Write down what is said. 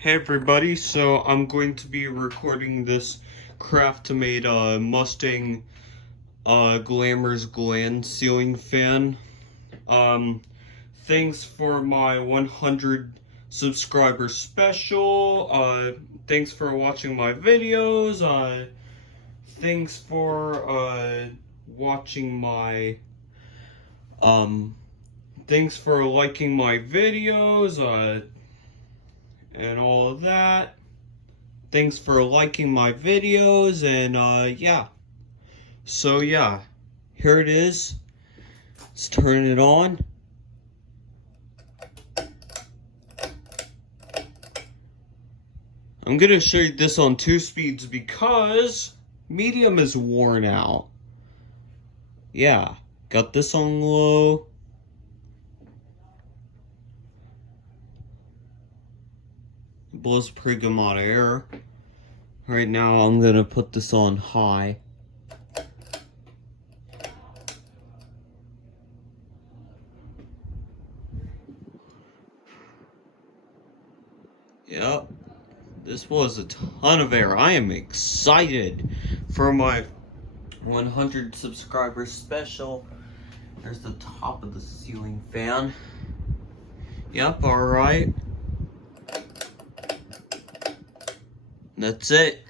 Hey everybody, so I'm going to be recording this Craftmade Mustang Glamour's Gland ceiling fan. Thanks for my 100 subscriber special. Thanks for watching my videos. Thanks for watching my thanks for liking my videos. And all of that. Thanks for liking my videos, and yeah. So yeah, here it is. Let's turn it on. I'm gonna show you this on 2 speeds because medium is worn out. Yeah, got this on low. Blows a pretty good amount of air. Right now I'm gonna put this on high. Yep, this was a ton of air. I am excited for my 100 subscribers special. There's the top of the ceiling fan. Yep, alright. That's it.